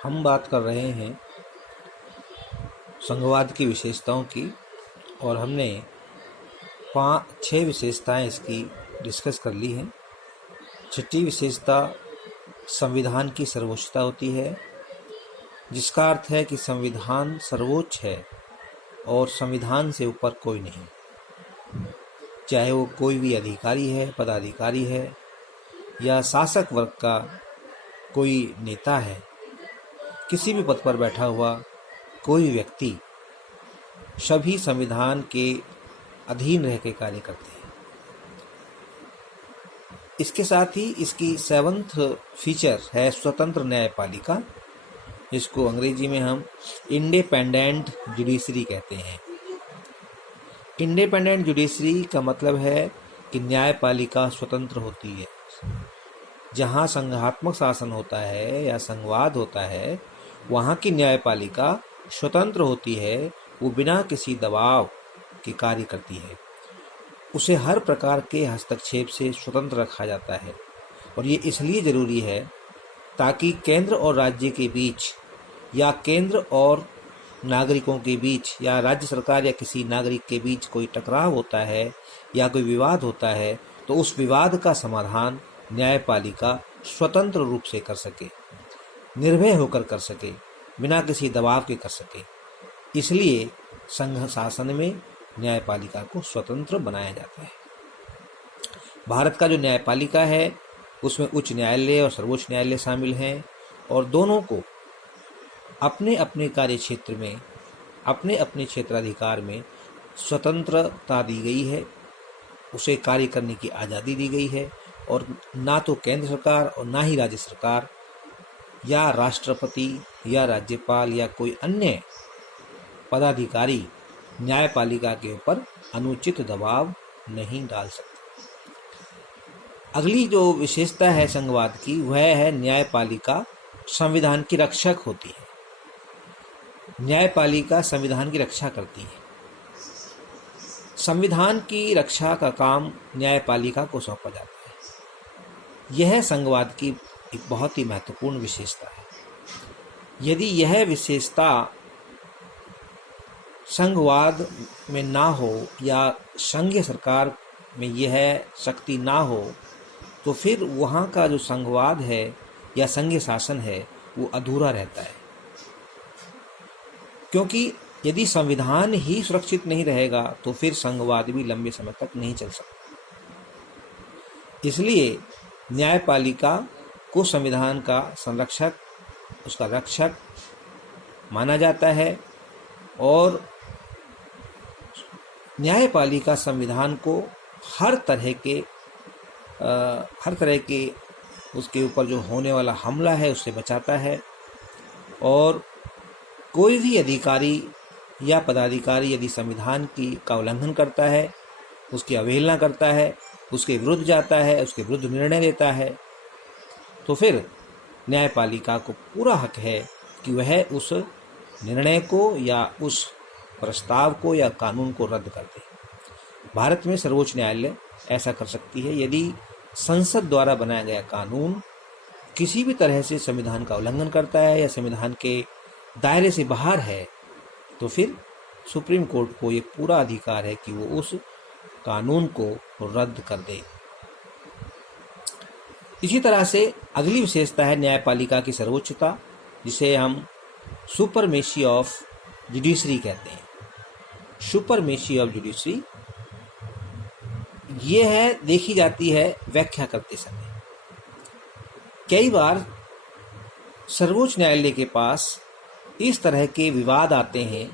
हम बात कर रहे हैं संघवाद की विशेषताओं की और हमने 5-6 विशेषताएं इसकी डिस्कस कर ली हैं। छठी विशेषता संविधान की सर्वोच्चता होती है, जिसका अर्थ है कि संविधान सर्वोच्च है और संविधान से ऊपर कोई नहीं, चाहे वो कोई भी अधिकारी है, पदाधिकारी है या शासक वर्ग का कोई नेता है, किसी भी पद पर बैठा हुआ कोई भी व्यक्ति, सभी संविधान के अधीन रह के कार्य करते हैं। इसके साथ ही इसकी 7th फीचर है स्वतंत्र न्यायपालिका, जिसको अंग्रेजी में हम इंडिपेंडेंट जुडिशरी कहते हैं। इंडिपेंडेंट जुडिशरी का मतलब है कि न्यायपालिका स्वतंत्र होती है। जहाँ संघात्मक शासन होता है या संघवाद होता है, वहाँ की न्यायपालिका स्वतंत्र होती है। वो बिना किसी दबाव के कार्य करती है। उसे हर प्रकार के हस्तक्षेप से स्वतंत्र रखा जाता है और ये इसलिए ज़रूरी है ताकि केंद्र और राज्य के बीच या केंद्र और नागरिकों के बीच या राज्य सरकार या किसी नागरिक के बीच कोई टकराव होता है या कोई विवाद होता है तो उस विवाद का समाधान न्यायपालिका स्वतंत्र रूप से कर सके, निर्भय होकर कर सके, बिना किसी दबाव के कर सके। इसलिए संघ शासन में न्यायपालिका को स्वतंत्र बनाया जाता है। भारत का जो न्यायपालिका है उसमें उच्च न्यायालय और सर्वोच्च न्यायालय शामिल हैं और दोनों को अपने अपने कार्य क्षेत्र में, अपने अपने क्षेत्राधिकार में स्वतंत्रता दी गई है, उसे कार्य करने की आज़ादी दी गई है और ना तो केंद्र सरकार और ना ही राज्य सरकार या राष्ट्रपति या राज्यपाल या कोई अन्य पदाधिकारी न्यायपालिका के ऊपर अनुचित दबाव नहीं डाल सकते। अगली जो विशेषता है संघवाद की, वह है न्यायपालिका संविधान की रक्षक होती है। न्यायपालिका संविधान की रक्षा करती है। संविधान की रक्षा का काम न्यायपालिका को सौंपा जाता है। यह संघवाद की एक बहुत ही महत्वपूर्ण विशेषता है। यदि यह विशेषता संघवाद में ना हो या संघीय सरकार में यह शक्ति ना हो तो फिर वहाँ का जो संघवाद है या संघीय शासन है वो अधूरा रहता है, क्योंकि यदि संविधान ही सुरक्षित नहीं रहेगा तो फिर संघवाद भी लंबे समय तक नहीं चल सकता। इसलिए न्यायपालिका को संविधान का संरक्षक, उसका रक्षक माना जाता है और न्यायपालिका संविधान को हर तरह के उसके ऊपर जो होने वाला हमला है उससे बचाता है और कोई भी अधिकारी या पदाधिकारी यदि संविधान का उल्लंघन करता है, उसकी अवहेलना करता है, उसके विरुद्ध जाता है, उसके विरुद्ध निर्णय लेता है, तो फिर न्यायपालिका को पूरा हक है कि वह उस निर्णय को या उस प्रस्ताव को या कानून को रद्द कर दे। भारत में सर्वोच्च न्यायालय ऐसा कर सकती है। यदि संसद द्वारा बनाया गया कानून किसी भी तरह से संविधान का उल्लंघन करता है या संविधान के दायरे से बाहर है तो फिर सुप्रीम कोर्ट को ये पूरा अधिकार है कि वो उस कानून को रद्द कर दे। इसी तरह से अगली विशेषता है न्यायपालिका की सर्वोच्चता, जिसे हम सुपरमेसी ऑफ जुडिशरी कहते हैं। सुपरमेसी ऑफ जुडिशरी ये है देखी जाती है व्याख्या करते समय। कई बार सर्वोच्च न्यायालय के पास इस तरह के विवाद आते हैं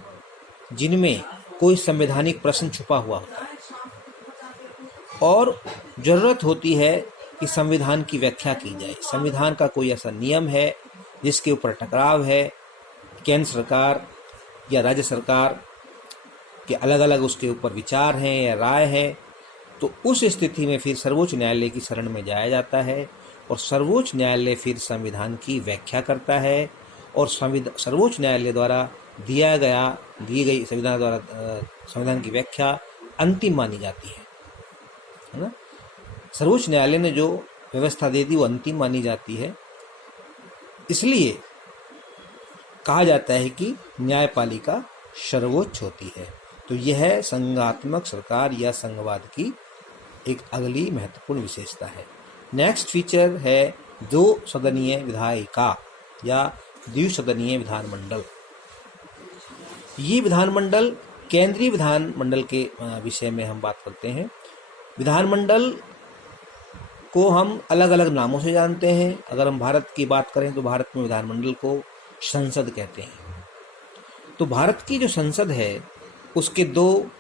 जिनमें कोई संवैधानिक प्रश्न छुपा हुआ होता है और जरूरत होती है कि संविधान की व्याख्या की जाए। संविधान का कोई ऐसा नियम है जिसके ऊपर टकराव है, केंद्र सरकार या राज्य सरकार के अलग अलग उसके ऊपर विचार हैं या राय है, तो उस स्थिति में फिर सर्वोच्च न्यायालय की शरण में जाया जाता है और सर्वोच्च न्यायालय फिर संविधान की व्याख्या करता है और सर्वोच्च न्यायालय द्वारा दी गई संविधान की व्याख्या अंतिम मानी जाती है ना। सर्वोच्च न्यायालय ने जो व्यवस्था दे दी वो अंतिम मानी जाती है। इसलिए कहा जाता है कि न्यायपालिका सर्वोच्च होती है। तो यह संघात्मक सरकार या संघवाद की एक अगली महत्वपूर्ण विशेषता है। नेक्स्ट फीचर है दो सदनीय विधायिका या द्विसदनीय विधानमंडल। ये विधानमंडल केंद्रीय विधानमंडल के विषय में हम बात करते हैं। विधानमंडल को हम अलग अलग नामों से जानते हैं। अगर हम भारत की बात करें तो भारत में विधानमंडल को संसद कहते हैं। तो भारत की जो संसद है उसके दो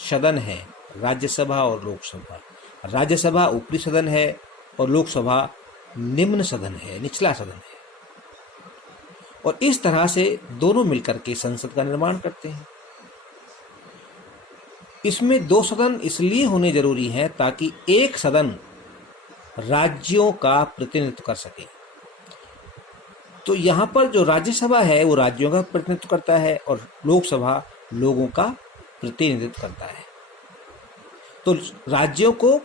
सदन हैं, राज्यसभा और लोकसभा। राज्यसभा ऊपरी सदन है और लोकसभा निम्न सदन है, निचला सदन है। और इस तरह से दोनों मिलकर के संसद का निर्माण करते हैं। इसमें दो सदन इसलिए होने जरूरी हैं ताकि एक सदन राज्यों का प्रतिनिधित्व कर सके। तो यहाँ पर जो राज्यसभा है वो राज्यों का प्रतिनिधित्व करता है और लोकसभा लोगों का प्रतिनिधित्व करता है। तो राज्यों को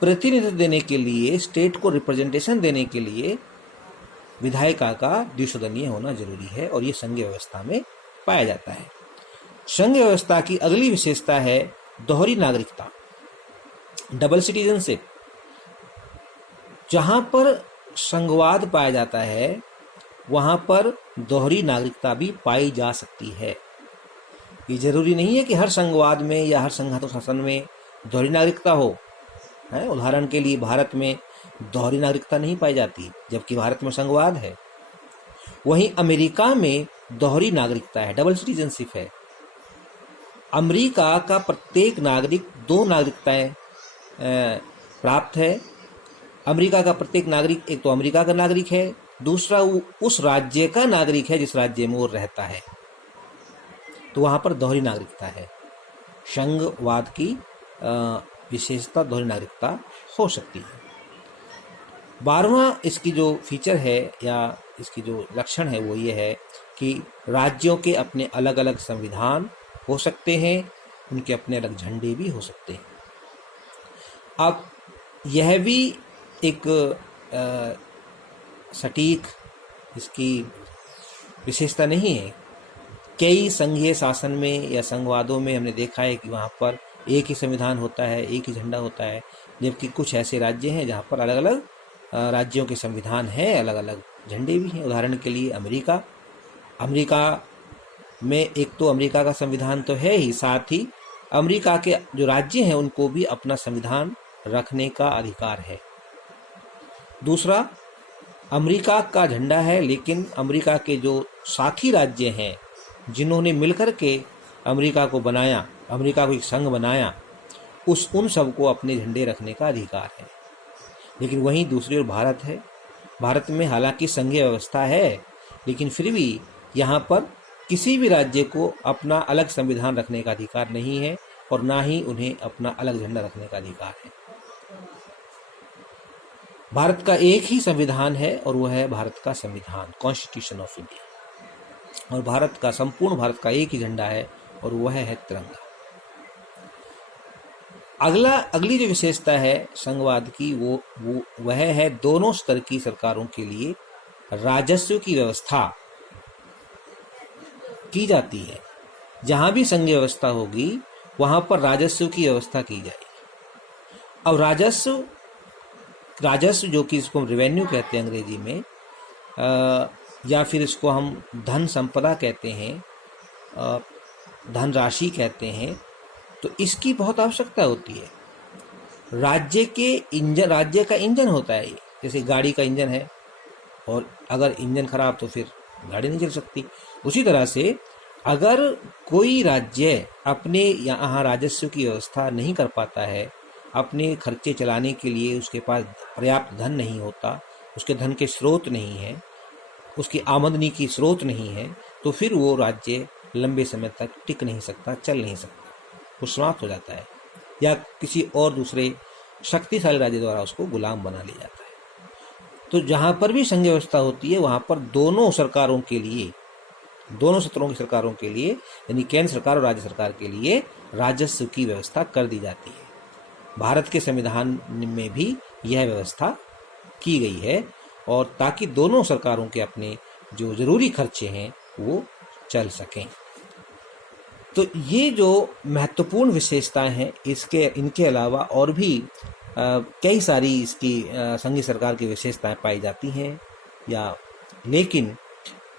प्रतिनिधित्व देने के लिए, स्टेट को रिप्रेजेंटेशन देने के लिए विधायिका का द्विसदनीय होना जरूरी है और ये संघीय व्यवस्था में पाया जाता है। संघीय व्यवस्था की अगली विशेषता है दोहरी नागरिकता, डबल सिटीजनशिप। जहां पर संघवाद पाया जाता है वहां पर दोहरी नागरिकता भी पाई जा सकती है। ये जरूरी नहीं है कि हर संघवाद में या हर संघात्मक शासन में दोहरी नागरिकता हो, है। उदाहरण के लिए भारत में दोहरी नागरिकता नहीं पाई जाती जबकि भारत में संघवाद है। वहीं अमेरिका में दोहरी नागरिकता है, डबल सिटीजनशिप है। अमेरिका का प्रत्येक नागरिक दो नागरिकताएं प्राप्त है। अमेरिका का प्रत्येक नागरिक एक तो अमेरिका का नागरिक है, दूसरा उस राज्य का नागरिक है जिस राज्य में वो रहता है। तो वहां पर दोहरी नागरिकता है। संघवाद की विशेषता दोहरी नागरिकता हो सकती है। 12वां इसकी जो फीचर है या इसकी जो लक्षण है वो ये है कि राज्यों के अपने अलग अलग संविधान हो सकते हैं, उनके अपने अलग झंडे भी हो सकते हैं। अब यह भी एक सटीक इसकी विशेषता नहीं है। कई संघीय शासन में या संघवादों में हमने देखा है कि वहाँ पर एक ही संविधान होता है, एक ही झंडा होता है, जबकि कुछ ऐसे राज्य हैं जहाँ पर अलग अलग राज्यों के संविधान हैं, अलग अलग झंडे भी हैं। उदाहरण के लिए अमेरिका में एक तो अमेरिका का संविधान तो है ही, साथ ही अमेरिका के जो राज्य हैं उनको भी अपना संविधान रखने का अधिकार है। दूसरा, अमेरिका का झंडा है लेकिन अमेरिका के जो साथी राज्य हैं जिन्होंने मिलकर के अमेरिका को बनाया, अमेरिका को एक संघ बनाया, उन सबको अपने झंडे रखने का अधिकार है। लेकिन वहीं दूसरी ओर भारत है। भारत में हालांकि संघीय व्यवस्था है लेकिन फिर भी यहाँ पर किसी भी राज्य को अपना अलग संविधान रखने का अधिकार नहीं है और ना ही उन्हें अपना अलग झंडा रखने का अधिकार है। भारत का एक ही संविधान है और वह है भारत का संविधान, कॉन्स्टिट्यूशन ऑफ इंडिया। और भारत का एक ही झंडा है और वह है तिरंगा। अगली जो विशेषता है संघवाद की वह है दोनों स्तर की सरकारों के लिए राजस्व की व्यवस्था की जाती है। जहां भी संघीय व्यवस्था होगी वहां पर राजस्व की व्यवस्था की जाएगी। अब राजस्व जो कि इसको हम रेवेन्यू कहते हैं अंग्रेजी में, या फिर इसको हम धन संपदा कहते हैं, धनराशि कहते हैं, तो इसकी बहुत आवश्यकता होती है। राज्य का इंजन होता है। जैसे गाड़ी का इंजन है और अगर इंजन खराब तो फिर गाड़ी नहीं चल सकती। उसी तरह से अगर कोई राज्य अपने यहाँ राजस्व की व्यवस्था नहीं कर पाता है, अपने खर्चे चलाने के लिए उसके पास पर्याप्त धन नहीं होता, उसके धन के स्रोत नहीं है, उसकी आमदनी की स्रोत नहीं है, तो फिर वो राज्य लंबे समय तक टिक नहीं सकता, चल नहीं सकता, वो समाप्त हो जाता है या किसी और दूसरे शक्तिशाली राज्य द्वारा उसको गुलाम बना लिया जाता है। तो जहाँ पर भी संघीय व्यवस्था होती है वहाँ पर दोनों सत्रों की सरकारों के लिए यानी केंद्र सरकार और राज्य सरकार के लिए राजस्व की व्यवस्था कर दी जाती है। भारत के संविधान में भी यह व्यवस्था की गई है और ताकि दोनों सरकारों के अपने जो जरूरी खर्चे हैं वो चल सकें। तो ये जो महत्वपूर्ण विशेषताएं हैं, इनके अलावा और भी कई सारी इसकी संघीय सरकार की विशेषताएं पाई जाती हैं, लेकिन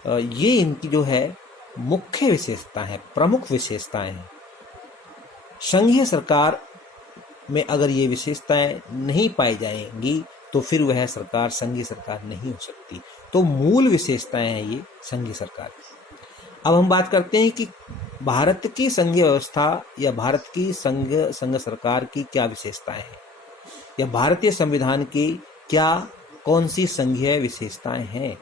ये इनकी जो है मुख्य विशेषता है, प्रमुख विशेषताएं हैं। संघीय सरकार में अगर ये विशेषताएं नहीं पाई जाएंगी तो फिर वह सरकार संघीय सरकार नहीं हो सकती। तो मूल विशेषताएं हैं ये संघीय सरकार की। अब हम बात करते हैं कि भारत की संघीय व्यवस्था या भारत की संघ सरकार की क्या विशेषताएं हैं, या भारतीय संविधान की कौन सी संघीय विशेषताएं हैं।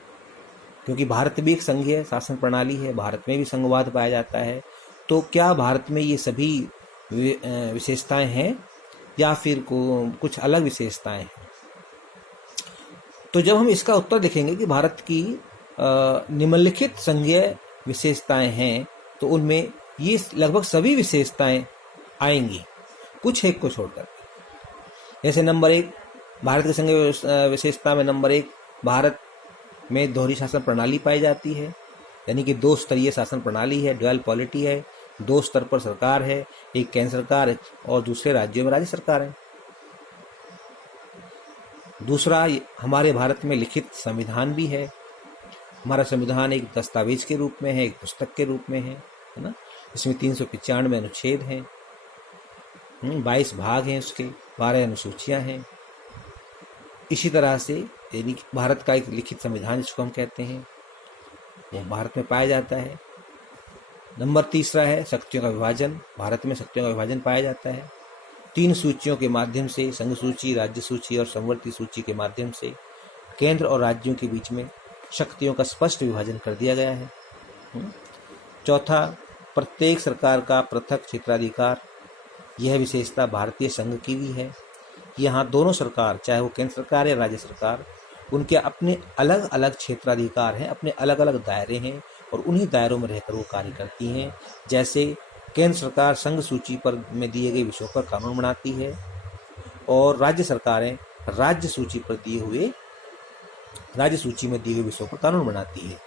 क्योंकि भारत भी एक संघीय शासन प्रणाली है, भारत में भी संघवाद पाया जाता है। तो क्या भारत में ये सभी विशेषताएं हैं या फिर कुछ अलग विशेषताएं हैं? तो जब हम इसका उत्तर देखेंगे कि भारत की निम्नलिखित संघीय विशेषताएं हैं, तो उनमें ये लगभग सभी विशेषताएं आएंगी, कुछ एक को छोड़कर। जैसे नंबर 1, भारत की संघीय विशेषता में नंबर 1, भारत में दोहरी शासन प्रणाली पाई जाती है, यानी कि 2 स्तरीय शासन प्रणाली है, ड्यूअल पॉलिटी है, 2 स्तर पर सरकार है, एक केंद्र सरकार और दूसरे राज्यों में राज्य सरकार है। दूसरा, हमारे भारत में लिखित संविधान भी है। हमारा संविधान एक दस्तावेज के रूप में है, एक पुस्तक के रूप में है ना। इसमें 395 अनुच्छेद हैं, 22 भाग हैं, उसके 12 अनुसूचियां हैं। इसी तरह से यानी भारत का एक लिखित संविधान जिसको हम कहते हैं, वो भारत में पाया जाता है। नंबर 3 है शक्तियों का विभाजन। भारत में शक्तियों का विभाजन पाया जाता है 3 सूचियों के माध्यम से, संघ सूची, राज्य सूची और समवर्ती सूची के माध्यम से केंद्र और राज्यों के बीच में शक्तियों का स्पष्ट विभाजन कर दिया गया है। 4, प्रत्येक सरकार का पृथक क्षेत्राधिकार। यह विशेषता भारतीय संघ की भी है। यहाँ दोनों सरकार, चाहे वो केंद्र सरकार या राज्य सरकार, उनके अपने अलग अलग क्षेत्राधिकार हैं, अपने अलग अलग दायरे हैं और उन्हीं दायरों में रहकर वो कार्य करती हैं। जैसे केंद्र सरकार संघ सूची पर में दिए गए विषयों पर कानून बनाती है और राज्य सरकारें राज्य सूची में दिए हुए विषयों पर कानून बनाती है।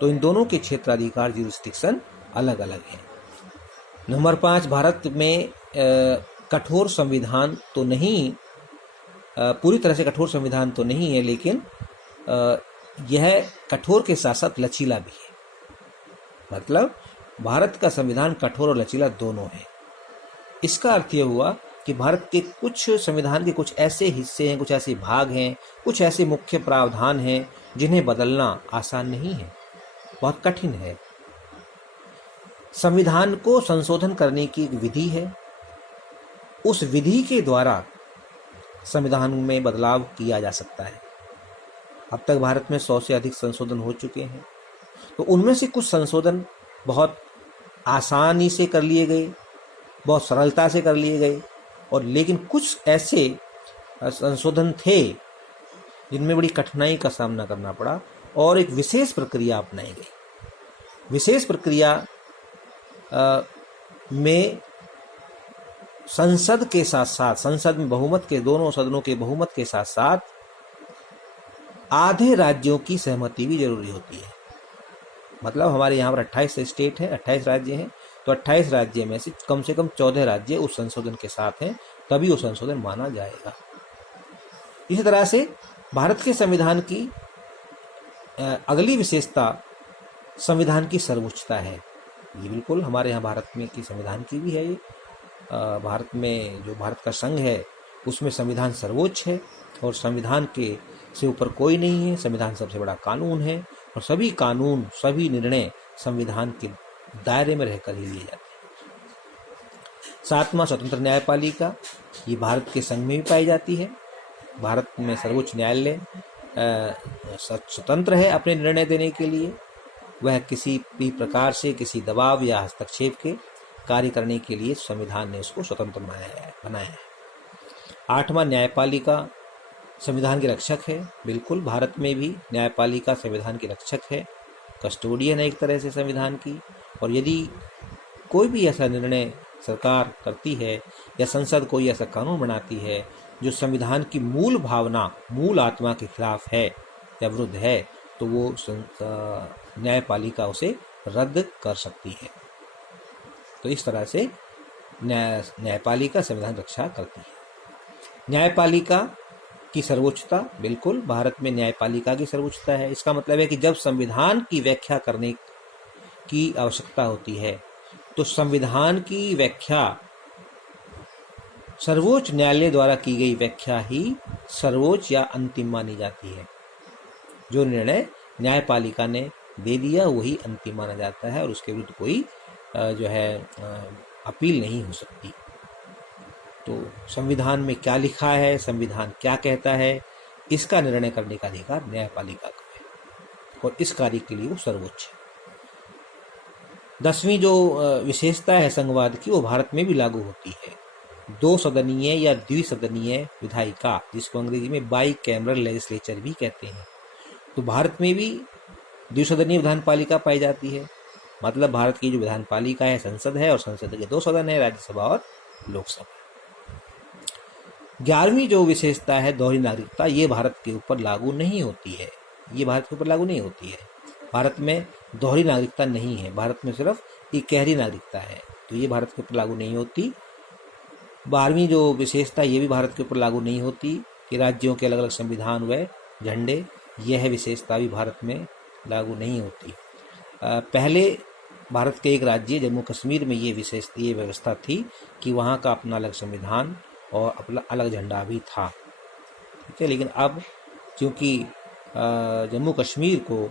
तो इन दोनों के क्षेत्राधिकार ज्यूरिसडिक्शन अलग अलग है। नंबर 5, भारत में कठोर संविधान तो नहीं, पूरी तरह से कठोर संविधान तो नहीं है, लेकिन यह कठोर के साथ साथ लचीला भी है। मतलब भारत का संविधान कठोर और लचीला दोनों है। इसका अर्थ यह हुआ कि भारत के कुछ संविधान के कुछ ऐसे हिस्से हैं, कुछ ऐसे भाग हैं, कुछ ऐसे मुख्य प्रावधान हैं जिन्हें बदलना आसान नहीं है, बहुत कठिन है। संविधान को संशोधन करने की एक विधि है, उस विधि के द्वारा संविधान में बदलाव किया जा सकता है। अब तक भारत में 100 से अधिक संशोधन हो चुके हैं। तो उनमें से कुछ संशोधन बहुत आसानी से कर लिए गए, बहुत सरलता से कर लिए गए, और लेकिन कुछ ऐसे संशोधन थे जिनमें बड़ी कठिनाई का सामना करना पड़ा और एक विशेष प्रक्रिया अपनाई गई। विशेष प्रक्रिया में संसद के साथ साथ, संसद में बहुमत के, दोनों सदनों के बहुमत के साथ साथ आधे राज्यों की सहमति भी जरूरी होती है। मतलब हमारे यहाँ पर 28 स्टेट हैं, 28 राज्य हैं, तो 28 राज्य में से कम 14 राज्य उस संशोधन के साथ हैं, तभी वो संशोधन माना जाएगा। इसी तरह से भारत के संविधान की अगली विशेषता संविधान की सर्वोच्चता है। ये बिल्कुल हमारे यहाँ भारत में की संविधान की भी है। ये भारत में जो भारत का संघ है उसमें संविधान सर्वोच्च है और संविधान के से ऊपर कोई नहीं है। संविधान सबसे बड़ा कानून है और सभी कानून, सभी निर्णय संविधान के दायरे में रहकर ही लिए जाते हैं। 7वां, स्वतंत्र न्यायपालिका। ये भारत के संघ में भी पाई जाती है। भारत में सर्वोच्च न्यायालय स्वतंत्र है अपने निर्णय देने के लिए। वह किसी भी प्रकार से किसी दबाव या हस्तक्षेप के कार्य करने के लिए संविधान ने उसको स्वतंत्र बनाया है। 8वां, न्यायपालिका संविधान के रक्षक है। बिल्कुल भारत में भी न्यायपालिका संविधान की रक्षक है, कस्टोडियन है एक तरह से संविधान की। और यदि कोई भी ऐसा निर्णय सरकार करती है या संसद कोई ऐसा कानून बनाती है जो संविधान की मूल भावना, मूल आत्मा के खिलाफ है या विरुद्ध है, तो वो न्यायपालिका उसे रद्द कर सकती है। तो इस तरह से न्यायपालिका संविधान रक्षा करती है। न्यायपालिका की सर्वोच्चता, बिल्कुल भारत में न्यायपालिका की सर्वोच्चता है। इसका मतलब है कि जब संविधान की व्याख्या करने की आवश्यकता होती है तो संविधान की व्याख्या, सर्वोच्च न्यायालय द्वारा की गई व्याख्या ही सर्वोच्च या अंतिम मानी जाती है। जो निर्णय न्यायपालिका ने दे दिया वही अंतिम माना जाता है और उसके विरुद्ध कोई अपील नहीं हो सकती। तो संविधान में क्या लिखा है, संविधान क्या कहता है, इसका निर्णय करने का अधिकार न्यायपालिका का है और इस कार्य के लिए वो सर्वोच्च है। 10वीं जो विशेषता है संघवाद की, वो भारत में भी लागू होती है। 2 सदनीय या द्विसदनीय विधायिका, जिसको अंग्रेजी में बाई कैमरल लेजिस्लेचर भी कहते हैं, तो भारत में भी द्विसदनीय विधान पालिका पाई जाती है। मतलब भारत की जो विधान पालिका है संसद है और संसद के 2 सदन है, राज्यसभा और लोकसभा। 11वीं जो विशेषता है दोहरी नागरिकता, ये भारत के ऊपर लागू नहीं होती है। ये भारत के ऊपर लागू नहीं होती है। भारत में दोहरी नागरिकता नहीं है, भारत में सिर्फ इकहरी नागरिकता है, तो ये भारत के ऊपर लागू नहीं होती। 12वीं जो विशेषता, ये भी भारत के ऊपर लागू नहीं होती कि राज्यों के अलग अलग संविधान व झंडे, यह विशेषता भी भारत में लागू नहीं होती। पहले भारत के एक राज्य जम्मू कश्मीर में ये व्यवस्था थी कि वहाँ का अपना अलग संविधान और अपना अलग झंडा भी था, ठीक है। लेकिन अब क्योंकि जम्मू कश्मीर को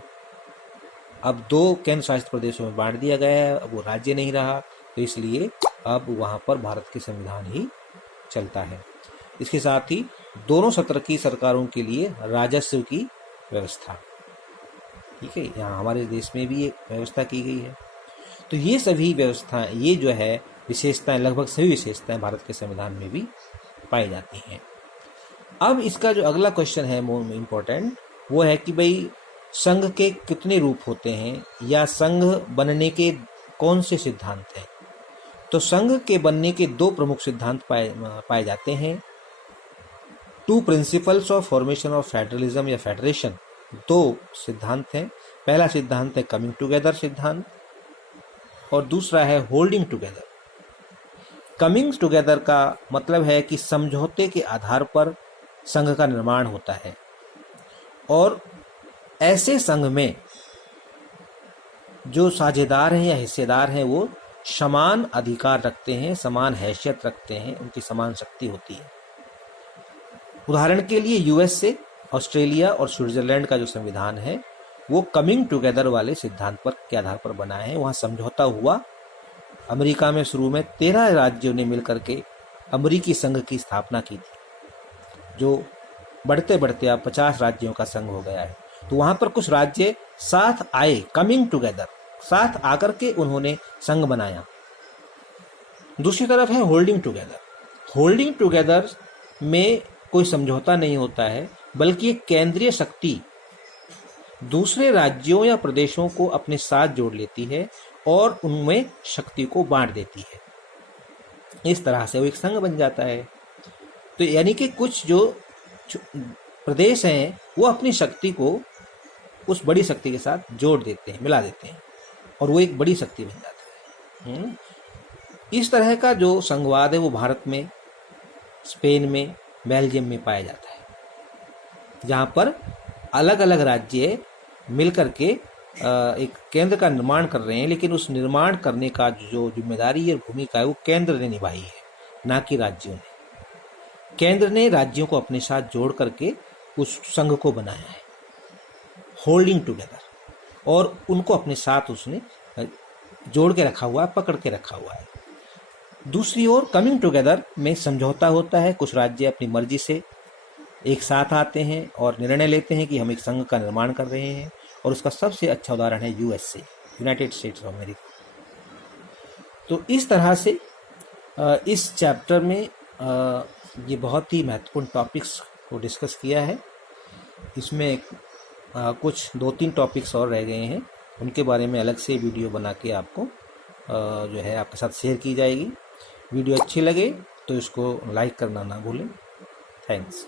अब 2 केंद्र शासित प्रदेशों में बांट दिया गया है, अब वो राज्य नहीं रहा, तो इसलिए अब वहाँ पर भारत के संविधान ही चलता है। इसके साथ ही दोनों सत्र की सरकारों के लिए राजस्व की व्यवस्था, ठीक है, यहाँ हमारे देश में भी एक व्यवस्था की गई है। तो ये सभी व्यवस्थाएं, ये जो है विशेषताएं, लगभग सभी विशेषताएं भारत के संविधान में भी पाई जाती हैं। अब इसका जो अगला क्वेश्चन है मोर इम्पोर्टेंट, वो है कि भाई संघ के कितने रूप होते हैं या संघ बनने के कौन से सिद्धांत हैं। तो संघ के बनने के 2 प्रमुख सिद्धांत पाए जाते हैं। 2 principles of formation of federalism या फेडरेशन, 2 सिद्धांत हैं। पहला सिद्धांत है कमिंग टुगेदर सिद्धांत और दूसरा है होल्डिंग टुगेदर। कमिंग टुगेदर का मतलब है कि समझौते के आधार पर संघ का निर्माण होता है और ऐसे संघ में जो साझेदार हैं या हिस्सेदार हैं वो समान अधिकार रखते हैं, समान हैसियत रखते हैं, उनकी समान शक्ति होती है। उदाहरण के लिए यूएसए, ऑस्ट्रेलिया और स्विट्जरलैंड का जो संविधान है वो कमिंग टुगेदर वाले सिद्धांत पर के आधार पर बना है। वहाँ समझौता हुआ। अमेरिका में शुरू में 13 राज्यों ने मिलकर के अमेरिकी संघ की स्थापना की थी, जो बढ़ते बढ़ते अब 50 राज्यों का संघ हो गया है। तो वहाँ पर कुछ राज्य साथ आए, कमिंग टुगेदर, साथ आकर के उन्होंने संघ बनाया। दूसरी तरफ है होल्डिंग टुगेदर। होल्डिंग टुगेदर में कोई समझौता नहीं होता है, बल्कि एक केंद्रीय शक्ति दूसरे राज्यों या प्रदेशों को अपने साथ जोड़ लेती है और उनमें शक्ति को बांट देती है। इस तरह से वो एक संघ बन जाता है। तो यानी कि कुछ जो प्रदेश हैं वो अपनी शक्ति को उस बड़ी शक्ति के साथ जोड़ देते हैं, मिला देते हैं और वो एक बड़ी शक्ति बन जाता है। इस तरह का जो संघवाद है वो भारत में, स्पेन में, बेल्जियम में पाया जाता है, जहाँ पर अलग अलग राज्य मिलकर के एक केंद्र का निर्माण कर रहे हैं, लेकिन उस निर्माण करने का जो जिम्मेदारी और भूमिका है वो केंद्र ने निभाई है, ना कि राज्यों ने। केंद्र ने राज्यों को अपने साथ जोड़ करके उस संघ को बनाया है, होल्डिंग टुगेदर, और उनको अपने साथ उसने जोड़ के रखा हुआ है, पकड़ के रखा हुआ है। दूसरी ओर कमिंग टुगेदर में समझौता होता है। कुछ राज्य अपनी मर्जी से एक साथ आते हैं और निर्णय लेते हैं कि हम एक संघ का निर्माण कर रहे हैं, और उसका सबसे अच्छा उदाहरण है USA, United states of America. तो इस तरह से इस चैप्टर में ये बहुत ही महत्वपूर्ण टॉपिक्स को डिस्कस किया है। इसमें कुछ 2-3 टॉपिक्स और रह गए हैं, उनके बारे में अलग से वीडियो बना के आपको जो है आपके साथ शेयर की जाएगी। वीडियो अच्छी लगे तो इसको लाइक करना ना भूलें। थैंक्स।